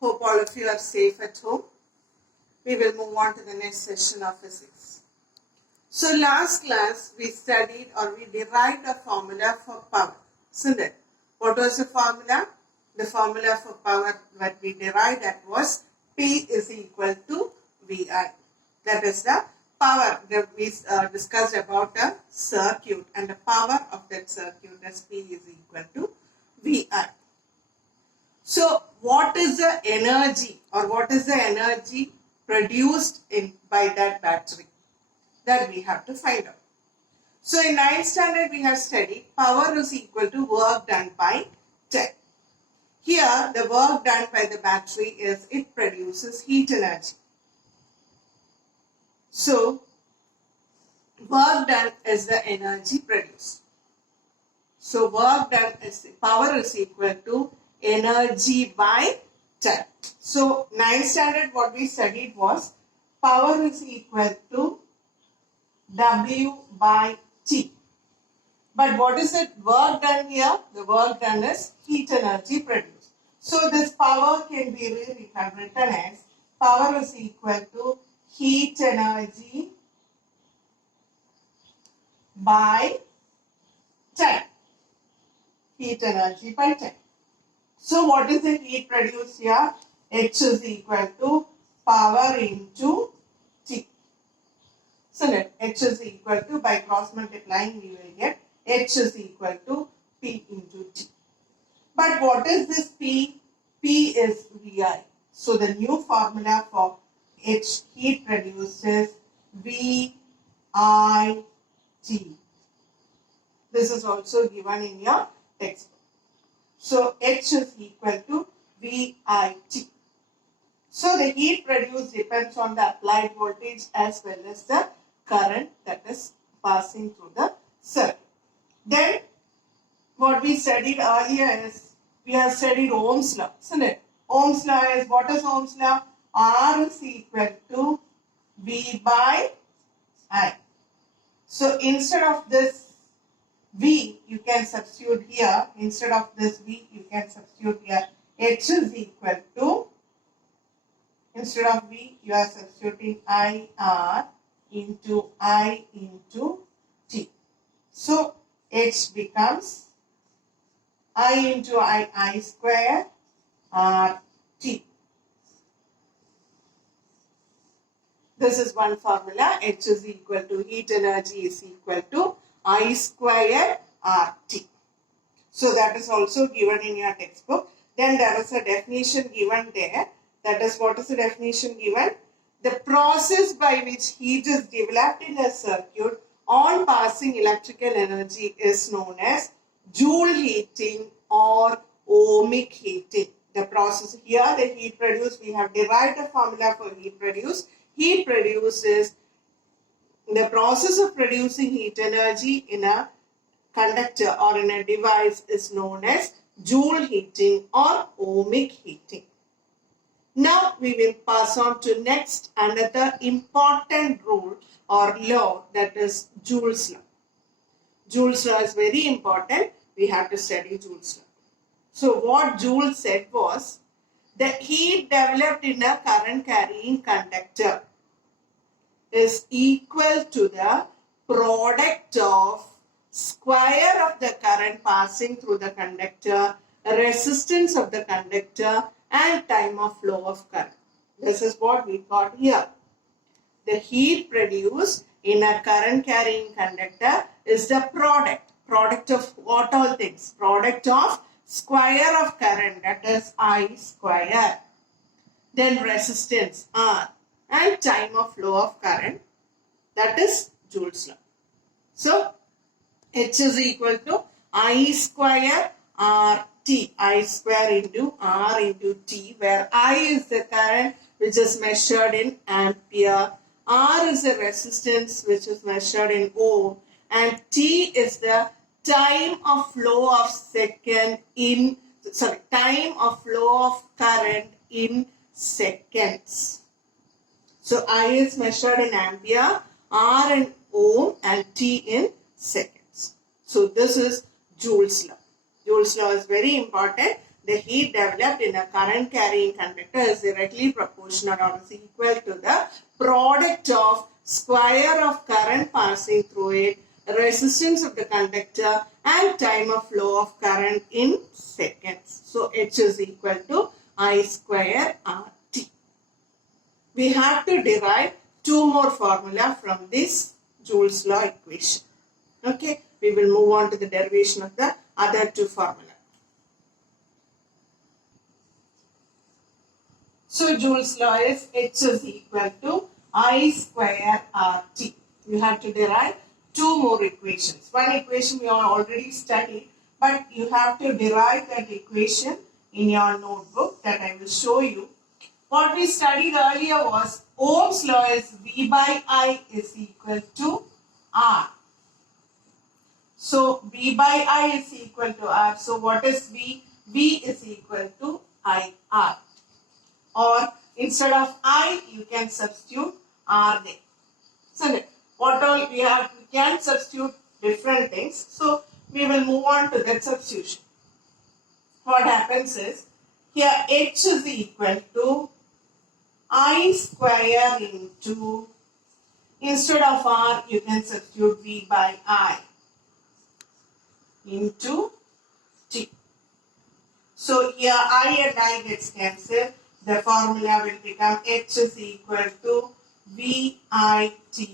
Hope all of you are safe at home. We will move on to the next session of physics. So last class we studied or we derived a formula for power, isn't it? What was the formula? The formula for power that we derived, that was P is equal to VI. That is the power that we discussed about a circuit, and the power of that circuit as P is equal to VI. So what is the energy, or what is the energy produced by that battery? That we have to find out. So in 9th standard we have studied power is equal to work done by time. Here the work done by the battery is it produces heat energy. So work done is the energy produced. So work done is power is equal to energy by time. So 9th standard what we studied was power is equal to W by T. But what is the work done here? The work done is heat energy produced. So this power can be really written as power is equal to heat energy by time. Heat energy by time. So what is the heat produced here? H is equal to power into T. So let H is equal to, by cross multiplying we will get H is equal to P into T. But what is this P? P is VI. So the new formula for H heat produced is VIT. This is also given in your textbook. So H is equal to VIT. So the heat produced depends on the applied voltage as well as the current that is passing through the circuit. Then what we studied earlier is we have studied Ohm's law, isn't it? Ohm's law is, what is Ohm's law? R is equal to V by I. So instead of this V, you can substitute here, instead of this V, you can substitute here H is equal to, instead of V, you are substituting IR into I into T. So H becomes I into I square RT. This is one formula. H is equal to heat energy is equal to I square RT. So that is also given in your textbook. Then there is a definition given there. That is, what is the definition given? The process by which heat is developed in a circuit on passing electrical energy is known as Joule heating or ohmic heating. The process here, the heat produced, we have derived a formula for heat produced. Heat produced is the process of producing heat energy in a conductor or in a device is known as Joule heating or ohmic heating. Now we will pass on to next another important rule or law, that is Joule's law. Joule's law is very important. We have to study Joule's law. So what Joule said was the heat developed in a current carrying conductor is equal to the product of square of the current passing through the conductor, resistance of the conductor, and time of flow of current. This is what we got here. The heat produced in a current carrying conductor is the product of what all things? Product of square of current, that is I square. Then resistance R and time of flow of current, that is Joule's law. So H is equal to I square RT, I square into R into T, where I is the current which is measured in ampere, R is the resistance which is measured in ohm, and T is the time of flow of time of flow of current in seconds. So I is measured in ampere, R in ohm, and T in seconds. So this is Joule's law. Joule's law is very important. the heat developed in a current carrying conductor is directly proportional or is equal to the product of square of current passing through it, resistance of the conductor and time of flow of current in seconds. So H is equal to I square RT. We have to derive two more formula from this Joule's law equation. Okay, we will move on to the derivation of the other two formula. So Joule's law is H is equal to I square RT. You have to derive two more equations. One equation we have already studied, but you have to derive that equation in your notebook that I will show you. What we studied earlier was Ohm's law is V by I is equal to R. So V by I is equal to R. So what is V? V is equal to IR. Or instead of I, you can substitute R there. So what all we have, we can substitute different things. So we will move on to that substitution. What happens is, here H is equal to I square into, instead of R, you can substitute V by I into T. So here I and I gets cancelled. The formula will become H is equal to VIT,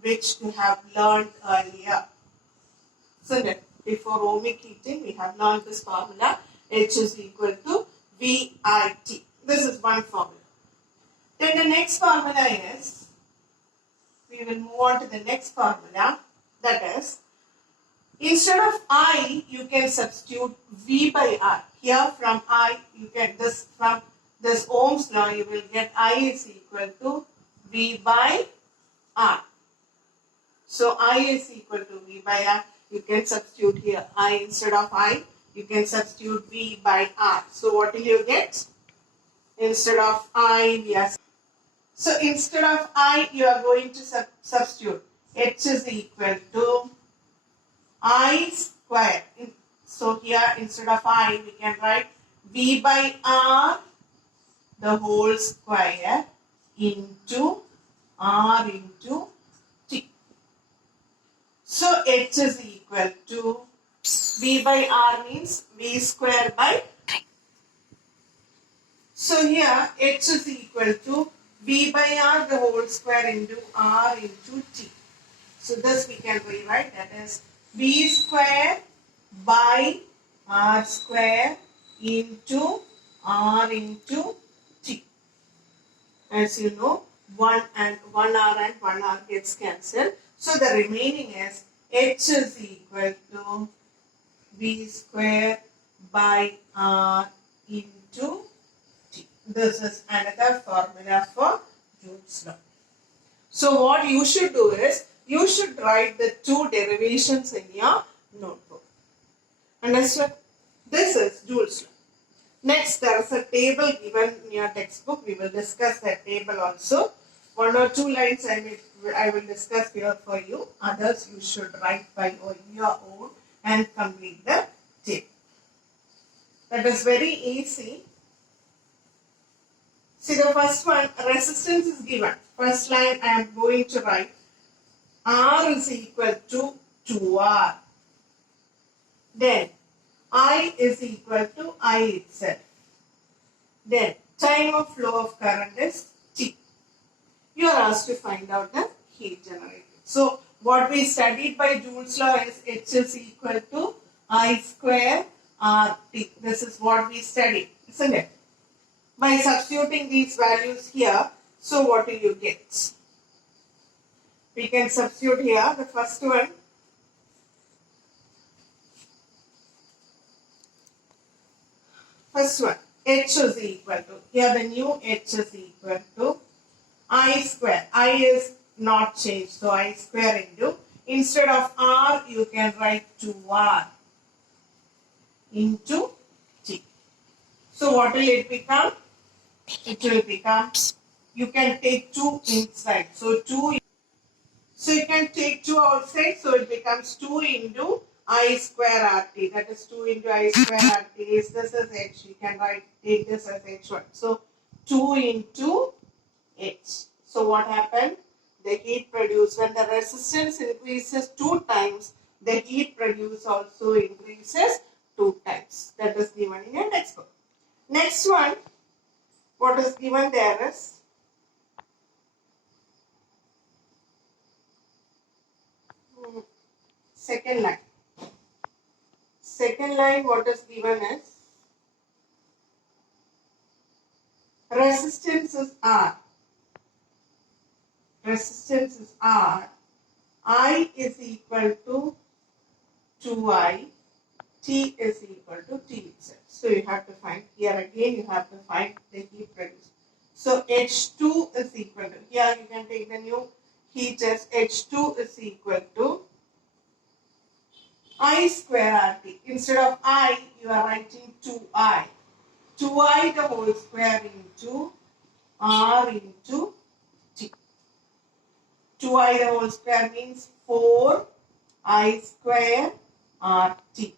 which we have learned earlier. So that before ohmic heating, we have learned this formula. H is equal to VIT. This is one formula. Then the next formula is, we will move on to the next formula, that is, instead of I, you can substitute V by R. Here from I, you get this, from this Ohm's law, you will get I is equal to V by R. So I is equal to V by R. You can substitute here I instead of I, you can substitute V by R. So what will you get? Instead of I, we are. So instead of I, you are going to substitute H is equal to I square. So here instead of I, we can write V by R the whole square into R into T. So H is equal to V by R means V square by. So here H is equal to V by R the whole square into R into T. So this we can rewrite, that is V square by R square into R into T. As you know, 1 R and 1 R gets cancelled. So the remaining is H is equal to V square by R into T. This is another formula for Joule's law. So what you should do is, you should write the two derivations in your notebook. Understood? This is Joule's law. Next, there is a table given in your textbook. We will discuss that table also. One or two lines I will discuss here for you. Others you should write by your own and complete the table. That is very easy. See, the first one, resistance is given. First line I am going to write R is equal to 2R. Then I is equal to I itself. Then time of flow of current is T. You are asked to find out the heat generated. So what we studied by Joule's law is H is equal to I square RT. This is what we studied, isn't it? By substituting these values here, so what do you get? We can substitute here the first one. First one, H is equal to, here the new H is equal to I square. I is not changed, so I square into, instead of R, you can write 2R into T. So what will it become? It will become, you can take 2 inside. So 2, so you can take 2 outside, so it becomes 2 into I square RT, that is 2 into I square RT is this as H. You can take this as H1. So 2 into H. So what happened? The heat produced, when the resistance increases 2 times, the heat produced also increases 2 times. That is given in your textbook. Next one, what is given there is second line. Second line, what is given is resistance is R. Resistance is R. I is equal to 2I. T is equal to T itself. So you have to find, here again you have to find the heat produced. So H2 is equal to, here you can take the new heat as H2 is equal to I square RT. Instead of I, you are writing 2I. 2I the whole square into R into T. 2I the whole square means 4I square RT.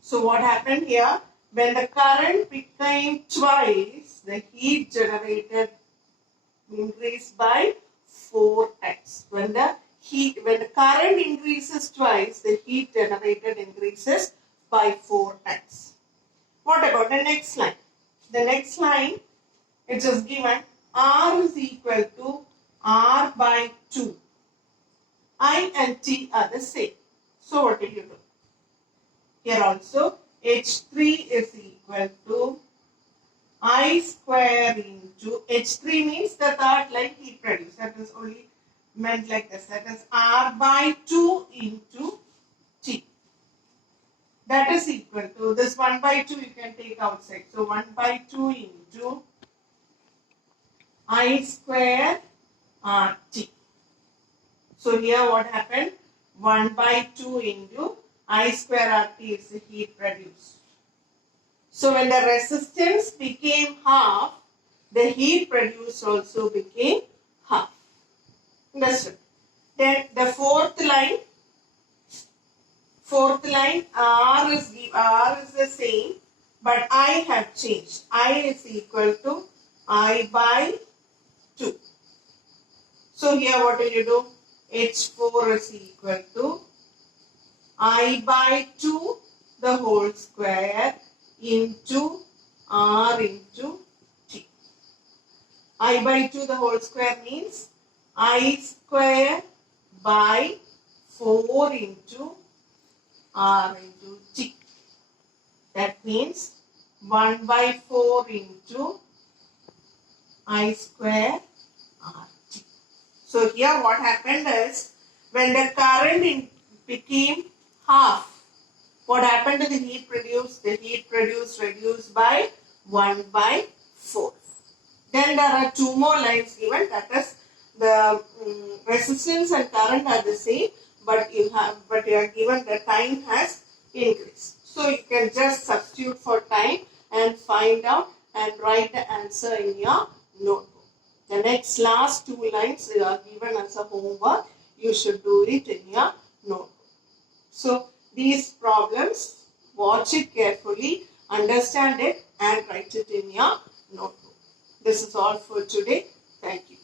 So what happened here? When the current became twice, the heat generated increased by 4 times. When the current increases twice, the heat generated increases by 4 times. What about the next line? The next line, it is given R is equal to R by 2. I and T are the same. So what will you do? Here also H3 is equal to I square into H3 means the third line heat produced. That is only meant like this. That is R by 2 into T. That is equal to this 1 by 2 you can take outside. So 1 by 2 into I square RT. So here what happened? 1 by 2 into I square RT is the heat produced. So when the resistance became half, the heat produced also became half. Understood? Then the fourth line R is the same, but I have changed. I is equal to I by 2. So here what will you do? H4 is equal to I by 2 the whole square into R into T. I by 2 the whole square means I square by 4 into R into T. That means 1 by 4 into I square RT. So here what happened is, when the current became half, what happened to the heat produced? The heat produced reduced by 1 by 4. Then there are 2 more lines given, that is the resistance and current are the same, but you are given the time has increased. So you can just substitute for time and find out and write the answer in your notebook. The next last 2 lines are given as a homework. You should do it in your notebook. So these problems, watch it carefully, understand it and write it in your notebook. This is all for today. Thank you.